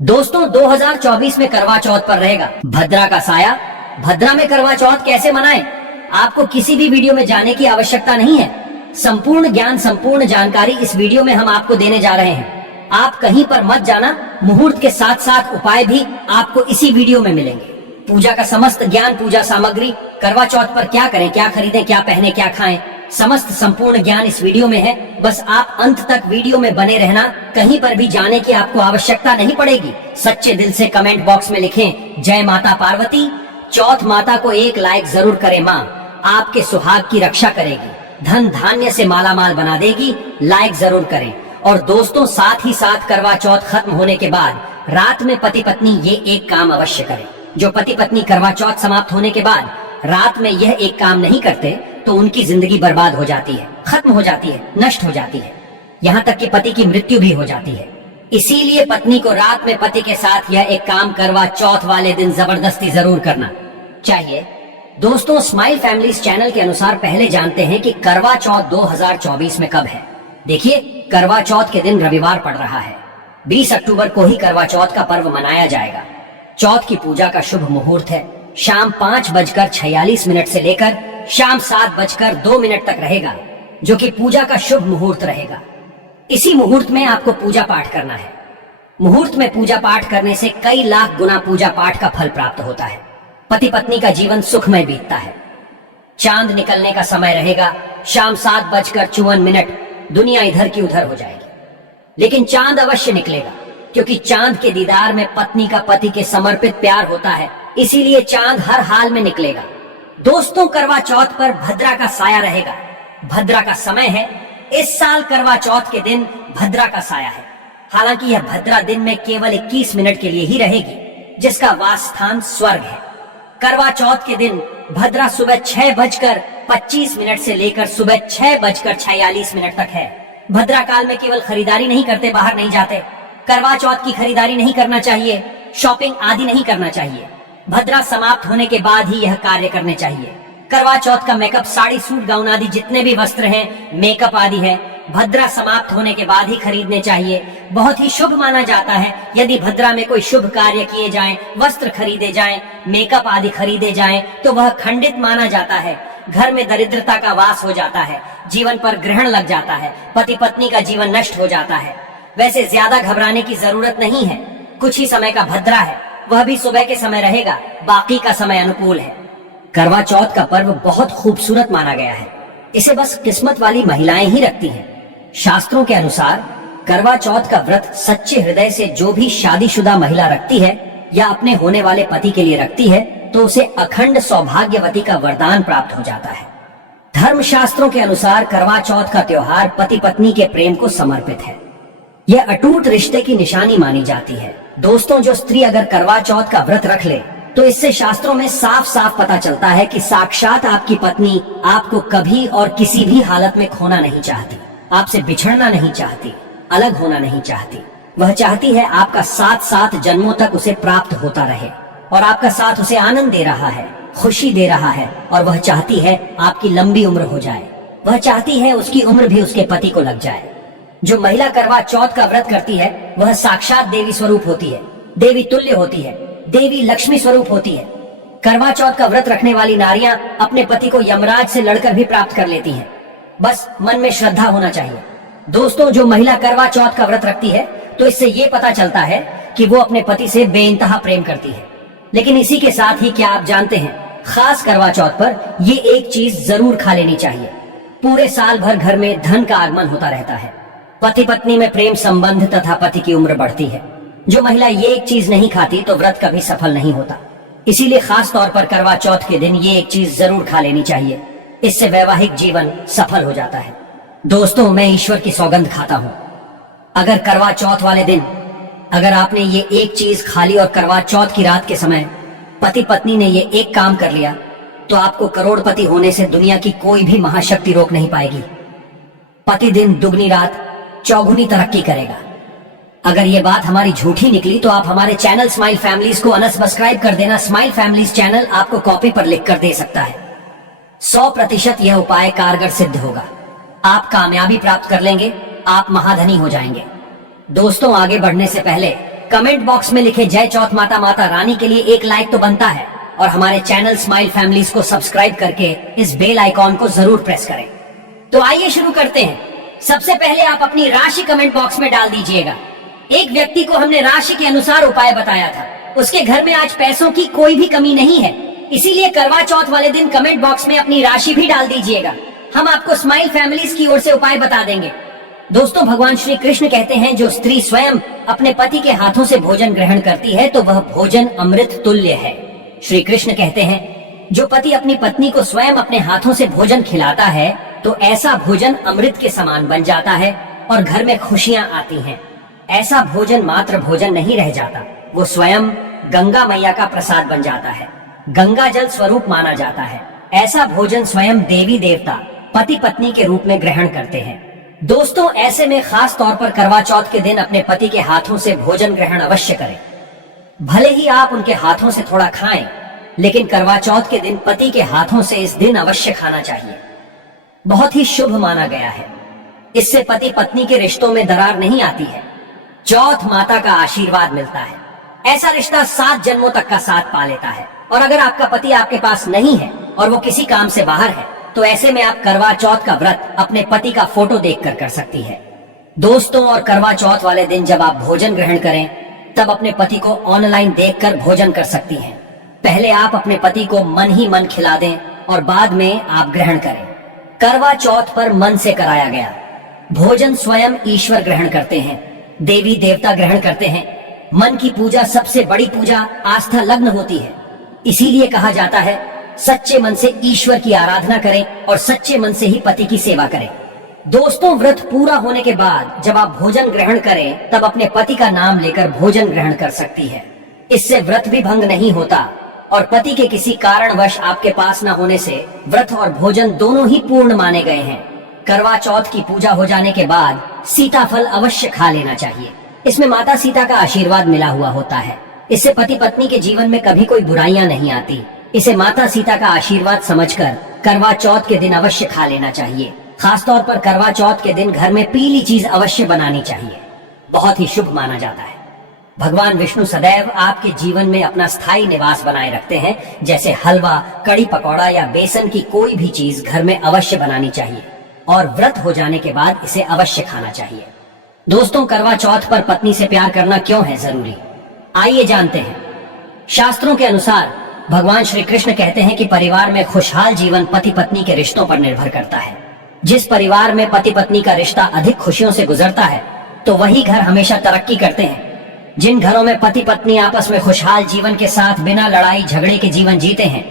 दोस्तों 2024 में करवा चौथ पर रहेगा भद्रा का साया। भद्रा में करवा चौथ कैसे मनाएं? आपको किसी भी वीडियो में जाने की आवश्यकता नहीं है। संपूर्ण ज्ञान, संपूर्ण जानकारी इस वीडियो में हम आपको देने जा रहे हैं। आप कहीं पर मत जाना। मुहूर्त के साथ साथ उपाय भी आपको इसी वीडियो में मिलेंगे। पूजा का समस्त ज्ञान, पूजा सामग्री, करवा चौथ पर क्या करें, क्या खरीदें, क्या पहने, क्या खाएं, समस्त संपूर्ण ज्ञान इस वीडियो में है। बस आप अंत तक वीडियो में बने रहना। कहीं पर भी जाने की आपको आवश्यकता नहीं पड़ेगी। सच्चे दिल से कमेंट बॉक्स में लिखें जय माता पार्वती। चौथ माता को एक लाइक जरूर करें। माँ आपके सुहाग की रक्षा करेगी, धन धान्य से मालामाल बना देगी। लाइक जरूर करें। और दोस्तों साथ ही साथ करवा चौथ खत्म होने के बाद रात में पति पत्नी ये एक काम अवश्य करें। जो पति पत्नी करवा चौथ समाप्त होने के बाद रात में यह एक काम नहीं करते तो उनकी जिंदगी बर्बाद हो जाती है, खत्म हो जाती है, नष्ट हो जाती है, यहाँ तक कि पति की मृत्यु भी हो जाती है। इसीलिए पत्नी को रात में पति के साथ यह एक काम करवा चौथ वाले दिन जबरदस्ती जरूर करना चाहिए। दोस्तों स्माइल फैमिलीज चैनल के अनुसार पहले जानते हैं कि करवा चौथ 2024 में कब है। देखिए, करवा चौथ के दिन रविवार पड़ रहा है। 20 अक्टूबर को ही करवा चौथ का पर्व मनाया जाएगा। चौथ की पूजा का शुभ मुहूर्त है शाम 5:46 से लेकर शाम 7:02 तक रहेगा, जो कि पूजा का शुभ मुहूर्त रहेगा। इसी मुहूर्त में आपको पूजा पाठ करना है। मुहूर्त में पूजा पाठ करने से कई लाख गुना पूजा पाठ का फल प्राप्त होता है। पति पत्नी का जीवन सुखमय बीतता है। चांद निकलने का समय रहेगा शाम 7:54। दुनिया इधर की उधर हो जाएगी, लेकिन चांद अवश्य निकलेगा, क्योंकि चांद के दीदार में पत्नी का पति के समर्पित प्यार होता है। इसीलिए चांद हर हाल में निकलेगा। दोस्तों करवा चौथ पर भद्रा का साया रहेगा। भद्रा का समय है। इस साल करवा चौथ के दिन भद्रा का साया है। हालांकि यह भद्रा दिन में केवल 21 मिनट के लिए ही रहेगी, जिसका वास स्थान स्वर्ग है। करवा चौथ के दिन भद्रा सुबह 6:25 से लेकर सुबह 6:46 तक है। भद्रा काल में केवल खरीदारी नहीं करते, बाहर नहीं जाते। करवा चौथ की खरीदारी नहीं करना चाहिए, शॉपिंग आदि नहीं करना चाहिए। भद्रा समाप्त होने के बाद ही यह कार्य करने चाहिए। करवा चौथ का मेकअप, साड़ी, सूट, गाउन आदि जितने भी वस्त्र हैं, मेकअप आदि है, भद्रा समाप्त होने के बाद ही खरीदने चाहिए। बहुत ही शुभ माना जाता है यदि भद्रा में कोई शुभ कार्य किए जाएं, वस्त्र खरीदे जाएं, मेकअप आदि खरीदे जाएं, तो वह खंडित माना जाता है। घर में दरिद्रता का वास हो जाता है, जीवन पर ग्रहण लग जाता है, पति पत्नी का जीवन नष्ट हो जाता है। वैसे ज्यादा घबराने की जरूरत नहीं है। कुछ ही समय का भद्रा है, वह भी सुबह के समय रहेगा, बाकी का समय अनुकूल है। करवा चौथ का पर्व बहुत खूबसूरत माना गया है। इसे बस किस्मत वाली महिलाएं ही रखती हैं। शास्त्रों के अनुसार करवा चौथ का व्रत सच्चे हृदय से जो भी शादीशुदा महिला रखती है या अपने होने वाले पति के लिए रखती है, तो उसे अखंड सौभाग्यवती का वरदान प्राप्त हो जाता है। धर्म शास्त्रों के अनुसार करवा चौथ का त्योहार पति पत्नी के प्रेम को समर्पित है। यह अटूट रिश्ते की निशानी मानी जाती है। दोस्तों जो स्त्री अगर करवा चौथ का व्रत रख ले तो इससे शास्त्रों में साफ साफ पता चलता है कि साक्षात आपकी पत्नी आपको कभी और किसी भी हालत में खोना नहीं चाहती, आपसे बिछड़ना नहीं चाहती, अलग होना नहीं चाहती। वह चाहती है आपका साथ साथ जन्मों तक उसे प्राप्त होता रहे, और आपका साथ उसे आनंद दे रहा है, खुशी दे रहा है, और वह चाहती है आपकी लंबी उम्र हो जाए। वह चाहती है उसकी उम्र भी उसके पति को लग जाए। जो महिला करवा चौथ का व्रत करती है वह साक्षात देवी स्वरूप होती है, देवी तुल्य होती है, देवी लक्ष्मी स्वरूप होती है। करवा चौथ का व्रत रखने वाली नारियां अपने पति को यमराज से लड़कर भी प्राप्त कर लेती हैं। बस मन में श्रद्धा होना चाहिए। दोस्तों जो महिला करवा चौथ का व्रत रखती है तो इससे ये पता चलता है कि वो अपने पति से बेइंतहा प्रेम करती है। लेकिन इसी के साथ ही क्या आप जानते हैं, खास करवा चौथ पर ये एक चीज जरूर खा लेनी चाहिए। पूरे साल भर घर में धन का आगमन होता रहता है, पति पत्नी में प्रेम संबंध तथा पति की उम्र बढ़ती है। जो महिला ये एक चीज नहीं खाती तो व्रत कभी सफल नहीं होता। इसीलिए खास तौर पर करवा चौथ के दिन ये एक चीज जरूर खा लेनी चाहिए। इससे वैवाहिक जीवन सफल हो जाता है। दोस्तों मैं ईश्वर की सौगंध खाता हूँ, अगर करवा चौथ वाले दिन अगर आपने ये एक चीज खा ली और करवा चौथ की रात के समय पति पत्नी ने ये एक काम कर लिया, तो आपको करोड़पति होने से दुनिया की कोई भी महाशक्ति रोक नहीं पाएगी। पति दिन दुगनी रात चौगुनी तरक्की करेगा। अगर ये बात हमारी झूठी निकली तो आप हमारे चैनल स्माइल फैमिलीज को अनसब्सक्राइब कर देना। स्माइल फैमिलीज चैनल आपको कॉपी पर लिख कर दे सकता है। 100% यह उपाय कारगर सिद्ध होगा। आप कामयाबी प्राप्त कर लेंगे, आप महाधनी हो जाएंगे। दोस्तों आगे बढ़ने से पहले कमेंट बॉक्स में लिखे जय चौथ माता माता रानी के लिए एक लाइक तो बनता है और हमारे चैनल स्माइल फैमिलीज को सब्सक्राइब करके इस बेल आइकॉन को जरूर प्रेस करें। तो आइए शुरू करते हैं। सबसे पहले आप अपनी राशि कमेंट बॉक्स में डाल दीजिएगा। एक व्यक्ति को हमने राशि के अनुसार उपाय बताया था। उसके घर में आज पैसों की कोई भी कमी नहीं है, इसीलिए करवा चौथ वाले दिन कमेंट बॉक्स में अपनी राशि भी डाल दीजिएगा। हम आपको स्माइल फैमिलीज की ओर से उपाय बता देंगे। दोस्तों, भगवान श्री कृष्ण कहते हैं जो स्त्री स्वयं अपने पति के हाथों से भोजन ग्रहण करती है तो वह भोजन अमृत तुल्य है। श्री कृष्ण कहते हैं जो पति अपनी पत्नी को स्वयं अपने हाथों से भोजन खिलाता है तो ऐसा भोजन अमृत के समान बन जाता है और घर में खुशियां आती हैं। ऐसा भोजन मात्र भोजन नहीं रह जाता, वो स्वयं गंगा मैया का प्रसाद बन जाता है, गंगा जल स्वरूप माना जाता है। ऐसा भोजन स्वयं देवी देवता पति पत्नी के रूप में ग्रहण करते हैं। दोस्तों, ऐसे में खास तौर पर करवा चौथ के दिन अपने पति के हाथों से भोजन ग्रहण अवश्य करें। भले ही आप उनके हाथों से थोड़ा खाएं, लेकिन करवा चौथ के दिन पति के हाथों से इस दिन अवश्य खाना चाहिए। बहुत ही शुभ माना गया है। इससे पति पत्नी के रिश्तों में दरार नहीं आती है, चौथ माता का आशीर्वाद मिलता है। ऐसा रिश्ता 7 जन्मों तक का साथ पा लेता है। और अगर आपका पति आपके पास नहीं है और वो किसी काम से बाहर है तो ऐसे में आप करवा चौथ का व्रत अपने पति का फोटो देखकर कर सकती है। दोस्तों, और करवा चौथ वाले दिन जब आप भोजन ग्रहण करें तब अपने पति को ऑनलाइन देखकर भोजन कर सकती हैं। पहले आप अपने पति को मन ही मन खिला दें और बाद में आप ग्रहण करें। करवा चौथ पर मन से कराया गया भोजन स्वयं ईश्वर ग्रहण करते हैं, देवी देवता ग्रहण करते हैं। मन की पूजा सबसे बड़ी पूजा आस्था लग्न होती है। इसीलिए कहा जाता है सच्चे मन से ईश्वर की आराधना करें और सच्चे मन से ही पति की सेवा करें। दोस्तों, व्रत पूरा होने के बाद जब आप भोजन ग्रहण करें तब अपने पति का नाम लेकर भोजन ग्रहण कर सकती है। इससे व्रत भी भंग नहीं होता और पति के किसी कारणवश आपके पास न होने से व्रत और भोजन दोनों ही पूर्ण माने गए हैं। करवा चौथ की पूजा हो जाने के बाद सीताफल अवश्य खा लेना चाहिए। इसमें माता सीता का आशीर्वाद मिला हुआ होता है। इससे पति पत्नी के जीवन में कभी कोई बुराइयां नहीं आती। इसे माता सीता का आशीर्वाद समझकर करवा चौथ के दिन अवश्य खा लेना चाहिए। खासतौर पर करवा चौथ के दिन घर में पीली चीज अवश्य बनानी चाहिए, बहुत ही शुभ माना जाता है। भगवान विष्णु सदैव आपके जीवन में अपना स्थायी निवास बनाए रखते हैं। जैसे हलवा, कड़ी पकौड़ा या बेसन की कोई भी चीज घर में अवश्य बनानी चाहिए और व्रत हो जाने के बाद इसे अवश्य खाना चाहिए। दोस्तों, करवा चौथ पर पत्नी से प्यार करना क्यों है जरूरी, आइए जानते हैं। शास्त्रों के अनुसार भगवान श्री कृष्ण कहते हैं कि परिवार में खुशहाल जीवन पति पत्नी के रिश्तों पर निर्भर करता है। जिस परिवार में पति पत्नी का रिश्ता अधिक खुशियों से गुजरता है तो वही घर हमेशा तरक्की करते हैं। जिन घरों में पति पत्नी आपस में खुशहाल जीवन के साथ बिना लड़ाई झगड़े के जीवन जीते हैं,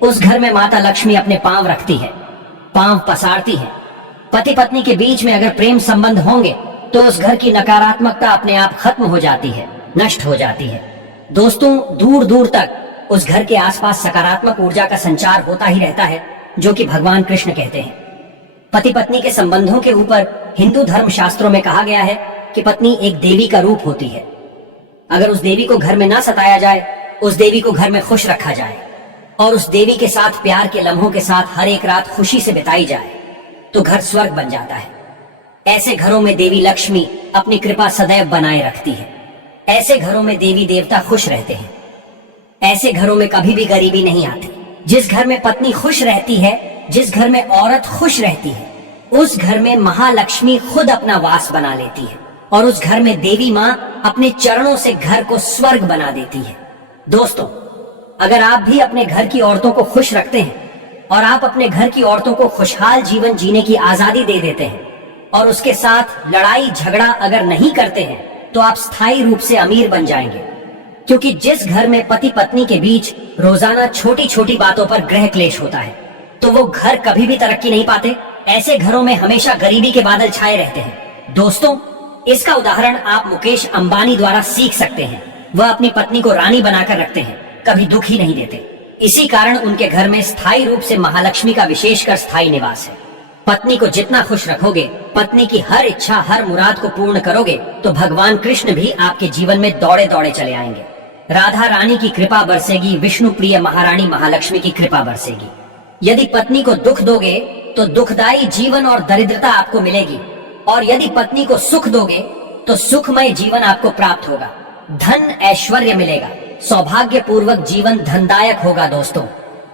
उस घर में माता लक्ष्मी अपने पांव रखती है, पांव पसारती है। पति पत्नी के बीच में अगर प्रेम संबंध होंगे तो उस घर की नकारात्मकता अपने आप खत्म हो जाती है, नष्ट हो जाती है। दोस्तों, दूर दूर तक उस घर के आसपास सकारात्मक ऊर्जा का संचार होता ही रहता है, जो कि भगवान कृष्ण कहते हैं। पति पत्नी के संबंधों के ऊपर हिंदू धर्म शास्त्रों में कहा गया है कि पत्नी एक देवी का रूप होती है। अगर उस देवी को घर में ना सताया जाए, उस देवी को घर में खुश रखा जाए और उस देवी के साथ प्यार के लम्हों के साथ हर एक रात खुशी से बिताई जाए तो घर स्वर्ग बन जाता है। ऐसे घरों में देवी लक्ष्मी अपनी कृपा सदैव बनाए रखती है। ऐसे घरों में देवी देवता खुश रहते हैं। ऐसे घरों में कभी भी गरीबी नहीं आती। जिस घर में पत्नी खुश रहती है, जिस घर में औरत खुश रहती है, उस घर में महालक्ष्मी खुद अपना वास बना लेती है और उस घर में देवी माँ अपने चरणों से घर को स्वर्ग बना देती है। दोस्तों, अगर आप भी अपने घर की औरतों को खुश रखते हैं और आप अपने घर की औरतों को खुशहाल जीवन जीने की आजादी दे देते हैं और उसके साथ लड़ाई झगड़ा अगर नहीं करते हैं तो आप स्थायी रूप से अमीर बन जाएंगे। क्योंकि जिस घर में पति पत्नी के बीच रोजाना छोटी छोटी बातों पर गृह क्लेश होता है तो वो घर कभी भी तरक्की नहीं पाते। ऐसे घरों में हमेशा गरीबी के बादल छाए रहते हैं। दोस्तों, इसका उदाहरण आप मुकेश अंबानी द्वारा सीख सकते हैं। वह अपनी पत्नी को रानी बनाकर रखते हैं, कभी दुख ही नहीं देते। इसी कारण उनके घर में स्थायी रूप से महालक्ष्मी का विशेषकर स्थायी निवास है। पत्नी को जितना खुश रखोगे, पत्नी की हर इच्छा हर मुराद को पूर्ण करोगे तो भगवान कृष्ण भी आपके जीवन में दौड़े दौड़े चले आएंगे। राधा रानी की कृपा बरसेगी, विष्णु प्रिय महारानी महालक्ष्मी की कृपा बरसेगी। यदि पत्नी को दुख दोगे तो दुखदायी जीवन और दरिद्रता आपको मिलेगी और यदि पत्नी को सुख दोगे तो सुखमय जीवन आपको प्राप्त होगा। धन ऐश्वर्य मिलेगा, सौभाग्य पूर्वक जीवन धनदायक होगा। दोस्तों,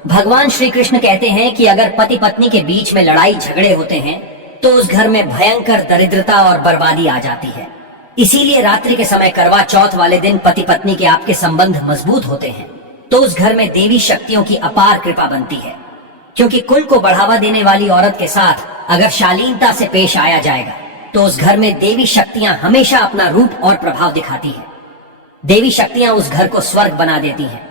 भगवान श्री कृष्ण कहते हैं कि अगर पति पत्नी के बीच में लड़ाई झगड़े होते हैं तो उस घर में भयंकर दरिद्रता और बर्बादी आ जाती है। इसीलिए रात्रि के समय करवा चौथ वाले दिन पति पत्नी के आपके संबंध मजबूत होते हैं तो उस घर में देवी शक्तियों की अपार कृपा बनती है। क्योंकि कुल को बढ़ावा देने वाली औरत के साथ अगर शालीनता से पेश आया जाएगा तो उस घर में देवी शक्तियां हमेशा अपना रूप और प्रभाव दिखाती है। देवी शक्तियां उस घर को स्वर्ग बना देती हैं।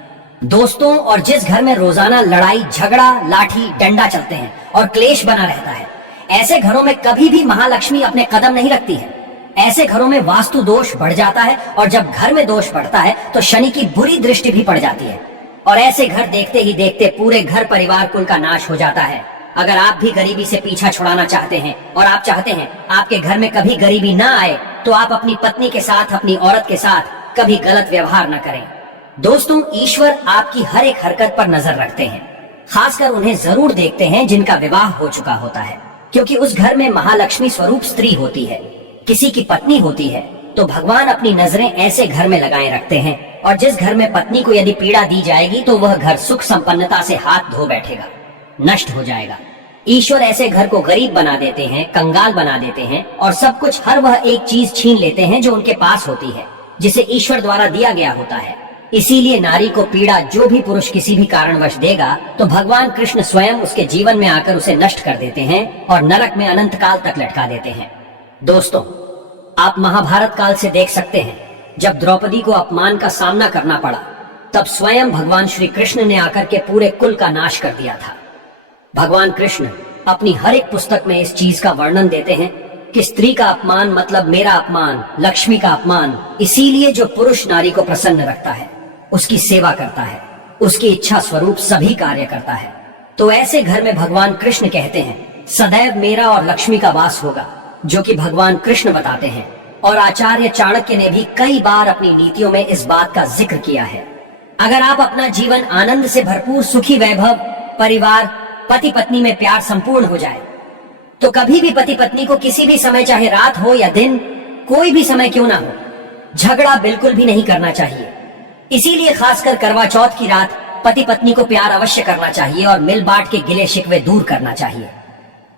दोस्तों, और जिस घर में रोजाना लड़ाई झगड़ा लाठी डंडा चलते हैं और क्लेश बना रहता है, ऐसे घरों में कभी भी महालक्ष्मी अपने कदम नहीं रखती है। ऐसे घरों में वास्तु दोष बढ़ जाता है और जब घर में दोष बढ़ता है तो शनि की बुरी दृष्टि भी पड़ जाती है और ऐसे घर देखते ही देखते पूरे घर परिवार कुल का नाश हो जाता है। अगर आप भी गरीबी से पीछा छुड़ाना चाहते हैं और आप चाहते हैं आपके घर में कभी गरीबी ना आए तो आप अपनी पत्नी के साथ, अपनी औरत के साथ कभी गलत व्यवहार न करें। दोस्तों, ईश्वर आपकी हर एक हरकत पर नजर रखते हैं। खासकर उन्हें जरूर देखते हैं जिनका विवाह हो चुका होता है, क्योंकि उस घर में महालक्ष्मी स्वरूप स्त्री होती है, किसी की पत्नी होती है। तो भगवान अपनी नजरें ऐसे घर में लगाए रखते हैं और जिस घर में पत्नी को यदि पीड़ा दी जाएगी तो वह घर सुख संपन्नता से हाथ धो बैठेगा, नष्ट हो जाएगा। ईश्वर ऐसे घर को गरीब बना देते हैं, कंगाल बना देते हैं और सब कुछ, हर वह एक चीज छीन लेते हैं जो उनके पास होती है, जिसे ईश्वर द्वारा दिया गया होता है। इसीलिए नारी को पीड़ा जो भी पुरुष किसी भी कारणवश देगा तो भगवान कृष्ण स्वयं उसके जीवन में आकर उसे नष्ट कर देते हैं और नरक में अनंत काल तक लटका देते हैं। दोस्तों, आप महाभारत काल से देख सकते हैं, जब द्रौपदी को अपमान का सामना करना पड़ा तब स्वयं भगवान श्री कृष्ण ने आकर के पूरे कुल का नाश कर दिया था। भगवान कृष्ण अपनी हर एक पुस्तक में इस चीज का वर्णन देते हैं कि स्त्री का अपमान मतलब मेरा अपमान, लक्ष्मी का अपमान। इसीलिए जो पुरुष नारी को प्रसन्न रखता है, उसकी सेवा करता है, उसकी इच्छा स्वरूप सभी कार्य करता है, तो ऐसे घर में भगवान कृष्ण कहते हैं सदैव मेरा और लक्ष्मी का वास होगा, जो कि भगवान कृष्ण बताते हैं। और आचार्य चाणक्य ने भी कई बार अपनी नीतियों में इस बात का जिक्र किया है। अगर आप अपना जीवन आनंद से भरपूर, सुखी, वैभव, परिवार, पति पत्नी में प्यार संपूर्ण हो जाए तो कभी भी पति पत्नी को किसी भी समय, चाहे रात हो या दिन, कोई भी समय क्यों ना हो, झगड़ा बिल्कुल भी नहीं करना चाहिए। इसीलिए खासकर करवा चौथ की रात पति पत्नी को प्यार अवश्य करना चाहिए और मिल बांट के गिले शिकवे दूर करना चाहिए।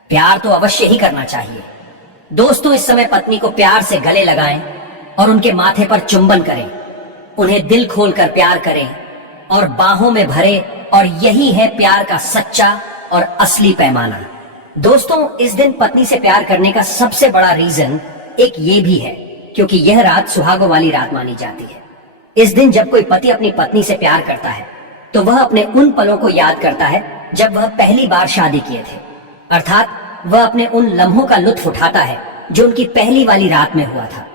प्यार तो अवश्य ही करना चाहिए। दोस्तों, इस समय पत्नी को प्यार से गले लगाएं और उनके माथे पर चुंबन करें, उन्हें दिल खोलकर प्यार करें और बाहों में भरे, और यही है प्यार का सच्चा और असली पैमाना। दोस्तों, इस दिन पत्नी से प्यार करने का सबसे बड़ा रीजन एक ये भी है क्योंकि यह रात सुहागों वाली रात मानी जाती है। इस दिन जब कोई पति अपनी पत्नी से प्यार करता है तो वह अपने उन पलों को याद करता है जब वह पहली बार शादी किए थे, अर्थात वह अपने उन लम्हों का लुत्फ उठाता है जो उनकी पहली वाली रात में हुआ था।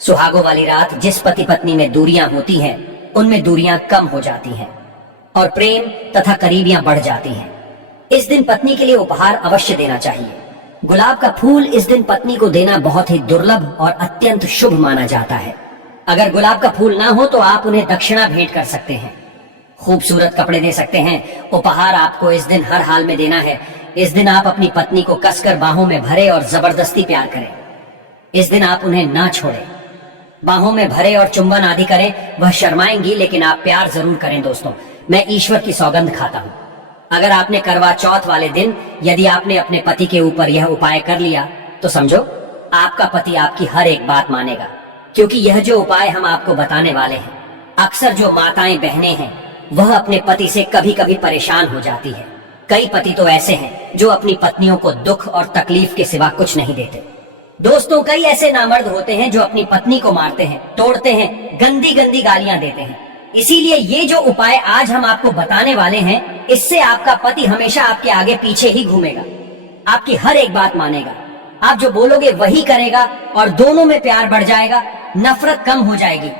सुहागों वाली रात जिस पति पत्नी में दूरियां होती हैं, उनमें दूरियां कम हो जाती हैं और प्रेम तथा करीबियां बढ़ जाती हैं। इस दिन पत्नी के लिए उपहार अवश्य देना चाहिए। गुलाब का फूल इस दिन पत्नी को देना बहुत ही दुर्लभ और अत्यंत शुभ माना जाता है। अगर गुलाब का फूल ना हो तो आप उन्हें दक्षिणा भेंट कर सकते हैं, खूबसूरत कपड़े दे सकते हैं। उपहार आपको इस दिन हर हाल में देना है। इस दिन आप अपनी पत्नी को कसकर बाहों में भरे और जबरदस्ती प्यार करें। इस दिन आप उन्हें ना छोड़ें, बाहों में भरे और चुंबन आदि करें। वह शर्माएंगी लेकिन आप प्यार जरूर करें। दोस्तों, मैं ईश्वर की सौगंध खाता हूँ, अगर आपने करवा चौथ वाले दिन यदि आपने अपने पति के ऊपर यह उपाय कर लिया तो समझो आपका पति आपकी हर एक बात मानेगा। क्योंकि यह जो उपाय हम आपको बताने वाले हैं, अक्सर जो माताएं बहनें हैं वह अपने पति से कभी कभी परेशान हो जाती है। कई पति तो ऐसे हैं जो अपनी पत्नियों को दुख और तकलीफ के सिवा कुछ नहीं देते। दोस्तों, कई ऐसे नामर्द होते हैं जो अपनी पत्नी को मारते हैं, तोड़ते हैं, गंदी गंदी गालियां देते हैं। इसीलिए ये जो उपाय आज हम आपको बताने वाले हैं, इससे आपका पति हमेशा आपके आगे पीछे ही घूमेगा, आपकी हर एक बात मानेगा, आप जो बोलोगे वही करेगा और दोनों में प्यार बढ़ जाएगा, नफरत कम हो जाएगी।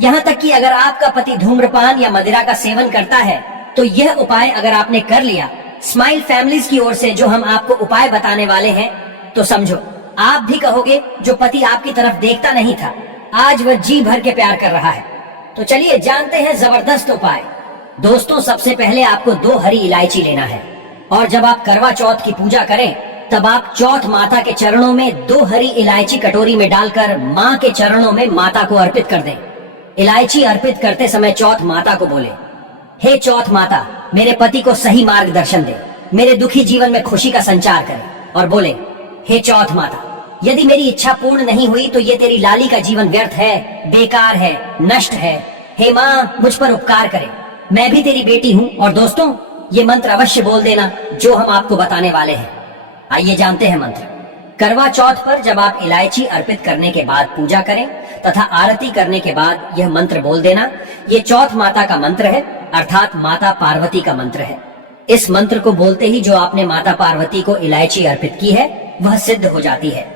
यहाँ तक कि अगर आपका पति धूम्रपान या मदिरा का सेवन करता है तो यह उपाय अगर आपने कर लिया स्माइल फैमिलीज की ओर से जो हम आपको उपाय बताने वाले हैं, तो समझो आप भी कहोगे जो पति आपकी तरफ देखता नहीं था आज वह जी भर के प्यार कर रहा है। तो चलिए जानते हैं जबरदस्त उपाय। दोस्तों, सबसे पहले आपको 2 हरी इलायची लेना है और जब आप करवा चौथ की पूजा करें तब आप चौथ माता के चरणों में 2 हरी इलायची कटोरी में डालकर माँ के चरणों में माता को अर्पित कर दें। इलायची अर्पित करते समय चौथ माता को बोले, हे चौथ माता, मेरे पति को सही मार्गदर्शन दे, मेरे दुखी जीवन में खुशी का संचार करे। और बोले, हे चौथ माता, यदि मेरी इच्छा पूर्ण नहीं हुई तो ये तेरी लाली का जीवन व्यर्थ है, बेकार है, नष्ट है। हे माँ, मुझ पर उपकार करे, मैं भी तेरी बेटी हूँ। और दोस्तों, ये मंत्र अवश्य बोल देना जो हम आपको बताने वाले हैं। आइए जानते हैं मंत्र। करवा चौथ पर जब आप इलायची अर्पित करने के बाद पूजा करें तथा आरती करने के बाद यह मंत्र बोल देना। ये चौथ माता का मंत्र है, अर्थात माता पार्वती का मंत्र है। इस मंत्र को बोलते ही जो आपने माता पार्वती को इलायची अर्पित की है वह सिद्ध हो जाती है।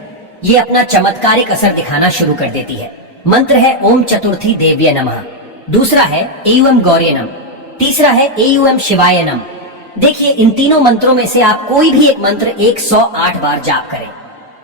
ये अपना चमत्कारिक असर दिखाना शुरू कर देती है। मंत्र है ओम चतुर्थी देव्य नमः, दूसरा है एयूएम गौर्य नम, तीसरा है एयूएम शिवाय नम। देखिए, इन तीनों मंत्रों में से आप कोई भी एक मंत्र 108 बार जाप करें।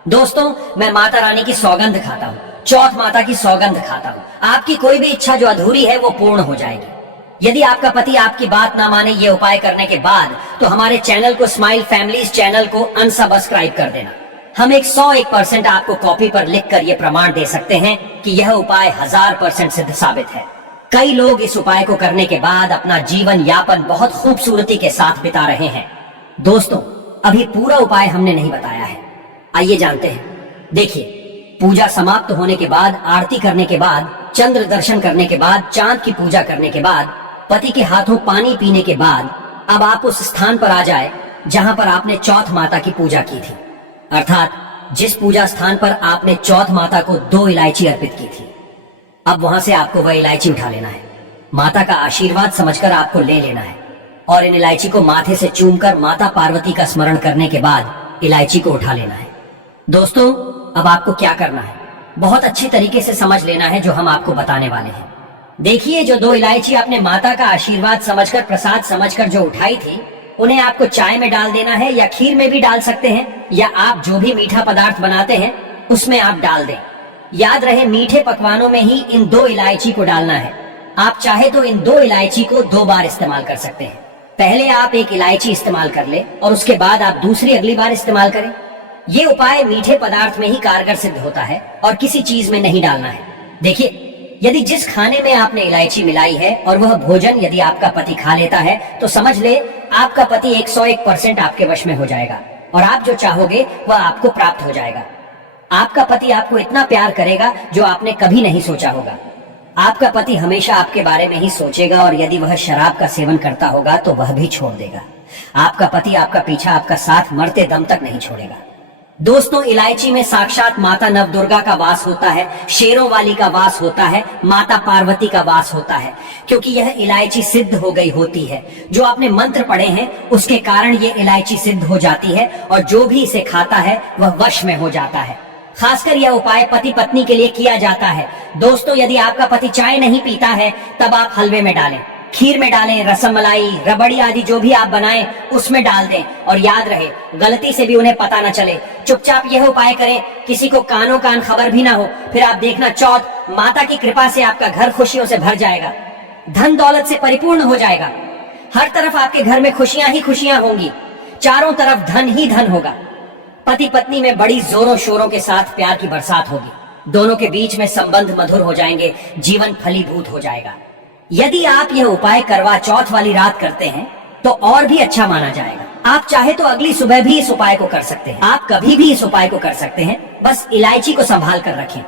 दोस्तों, मैं माता रानी की सौगंध खाता हूँ, चौथ माता की सौगंध खाता हूँ, आपकी कोई भी इच्छा जो अधूरी है वो पूर्ण हो जाएगी। यदि आपका पति आपकी बात ना माने ये उपाय करने के बाद, तो हमारे चैनल को, स्माइल फैमिलीज चैनल को अनसब्सक्राइब कर देना। हम 101% आपको कॉपी पर लिखकर ये प्रमाण दे सकते हैं कि यह उपाय 1000% सिद्ध साबित है। कई लोग इस उपाय को करने के बाद अपना जीवन यापन बहुत खूबसूरती के साथ बिता रहे हैं। दोस्तों, अभी पूरा उपाय हमने नहीं बताया है, आइए जानते हैं। देखिए, पूजा समाप्त होने के बाद, आरती करने के बाद, चंद्र दर्शन करने के बाद, चांद की पूजा करने के बाद, पति के हाथों पानी पीने के बाद, अब आप उस स्थान पर आ जाए जहां पर आपने चौथ माता की पूजा की थी, अर्थात जिस पूजा स्थान पर आपने चौथ माता को 2 इलायची अर्पित की थी। अब वहां से आपको वह इलायची उठा लेना है, माता का आशीर्वाद समझकर आपको ले लेना है और इन इलायची को माथे से चूमकर माता पार्वती का स्मरण करने के बाद इलायची को उठा लेना है। दोस्तों, अब आपको क्या करना है, बहुत अच्छी तरीके से समझ लेना है जो हम आपको बताने वाले हैं। देखिए, जो 2 इलायची आपने माता का आशीर्वाद समझकर, प्रसाद समझकर जो उठाई थी, उन्हें आपको चाय में डाल देना है, या खीर में भी डाल सकते हैं, या आप जो भी मीठा पदार्थ बनाते हैं उसमें आप डाल दें। याद रहे, मीठे पकवानों में ही इन 2 इलायची को डालना है। आप चाहे तो इन 2 इलायची को 2 बार इस्तेमाल कर सकते हैं। पहले आप एक इलायची इस्तेमाल कर ले और उसके बाद आप दूसरी अगली बार इस्तेमाल करें। ये उपाय मीठे पदार्थ में ही कारगर सिद्ध होता है और किसी चीज में नहीं डालना है। देखिए, यदि जिस खाने में आपने इलायची मिलाई है और वह भोजन यदि आपका पति खा लेता है, तो समझ ले आपका पति 101% आपके वश में हो जाएगा और आप जो चाहोगे वह आपको प्राप्त हो जाएगा। आपका पति आपको इतना प्यार करेगा जो आपने कभी नहीं सोचा होगा। आपका पति हमेशा आपके बारे में ही सोचेगा और यदि वह शराब का सेवन करता होगा तो वह भी छोड़ देगा। आपका पति आपका पीछा, आपका साथ मरते दम तक नहीं छोड़ेगा। दोस्तों, इलायची में साक्षात माता नवदुर्गा का वास होता है, शेरों वाली का वास होता है, माता पार्वती का वास होता है, क्योंकि यह इलायची सिद्ध हो गई होती है। जो आपने मंत्र पढ़े हैं उसके कारण ये इलायची सिद्ध हो जाती है और जो भी इसे खाता है वह वश में हो जाता है। खासकर यह उपाय पति पत्नी के लिए किया जाता है। दोस्तों, यदि आपका पति चाय नहीं पीता है तब आप हलवे में डालें, खीर में डालें, रसमलाई, रबड़ी आदि जो भी आप बनाएं उसमें डाल दें। और याद रहे, गलती से भी उन्हें पता न चले, चुपचाप यह उपाय करें, किसी को कानों कान खबर भी ना हो। फिर आप देखना, चौथ माता की कृपा से आपका घर खुशियों से भर जाएगा, धन दौलत से परिपूर्ण हो जाएगा। हर तरफ आपके घर में खुशियां ही खुशियां होंगी, चारों तरफ धन ही धन होगा। पति पत्नी में बड़ी जोरों शोरों के साथ प्यार की बरसात होगी, दोनों के बीच में संबंध मधुर हो जाएंगे, जीवन फलीभूत हो जाएगा। यदि आप यह उपाय करवा चौथ वाली रात करते हैं तो और भी अच्छा माना जाएगा। आप चाहे तो अगली सुबह भी इस उपाय को कर सकते हैं, आप कभी भी इस उपाय को कर सकते हैं। बस इलायची को संभाल कर रखें।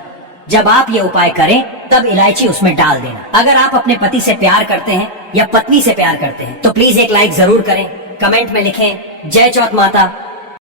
जब आप ये उपाय करें तब इलायची उसमें डाल देना। अगर आप अपने पति से प्यार करते हैं या पत्नी से प्यार करते हैं तो प्लीज एक लाइक जरूर करें, कमेंट में लिखें जय चौथ माता।